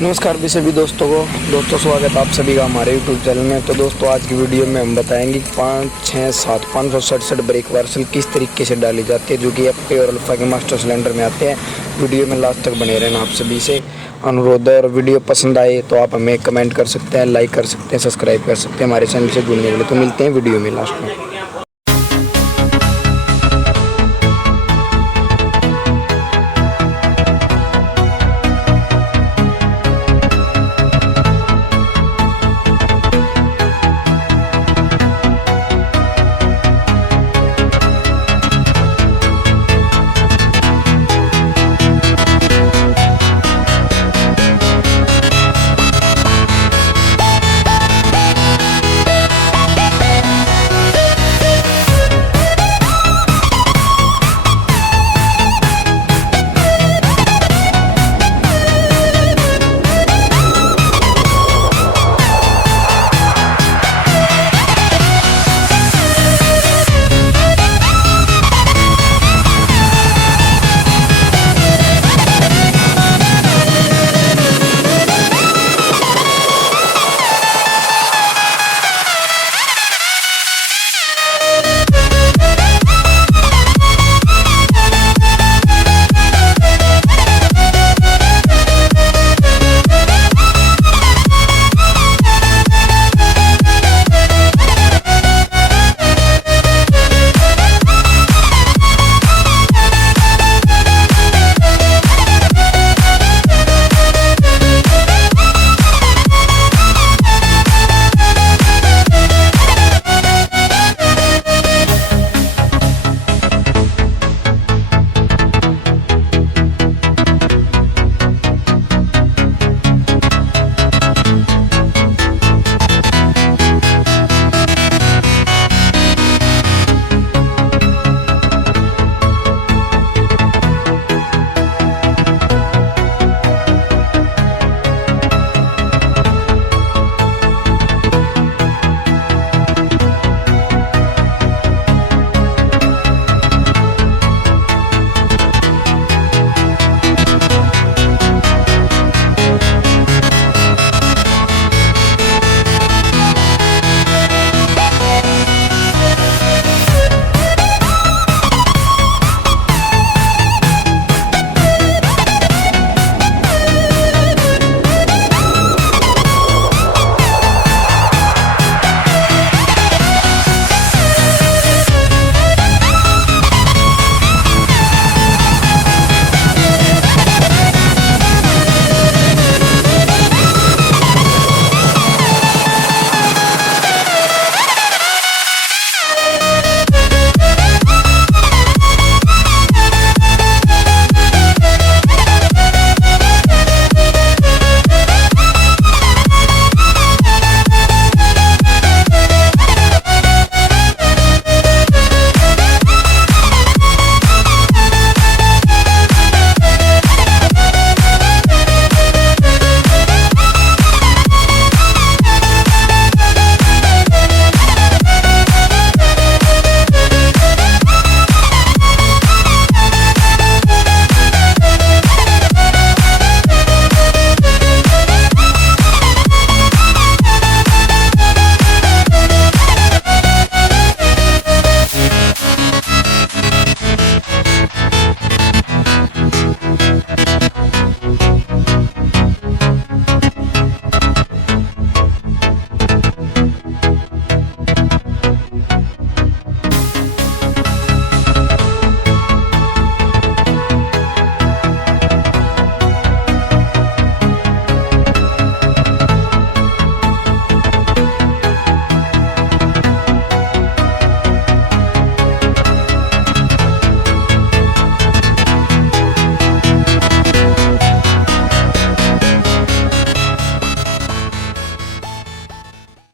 नमस्कार भी सभी दोस्तों को। दोस्तों स्वागत आप सभी का हमारे यूट्यूब चैनल में। तो दोस्तों आज की वीडियो में हम बताएंगे कि 567 ब्रेक पार्सल किस तरीके से डाली जाती है, जो कि एपे और अल्फा के मास्टर सिलेंडर में आते हैं। वीडियो में लास्ट तक बने रहना आप सभी से अनुरोध है। और वीडियो पसंद आए तो आप हमें कमेंट कर सकते हैं, लाइक कर सकते हैं, सब्सक्राइब कर सकते हैं हमारे चैनल से जुड़ने के लिए। तो मिलते हैं वीडियो में लास्ट में।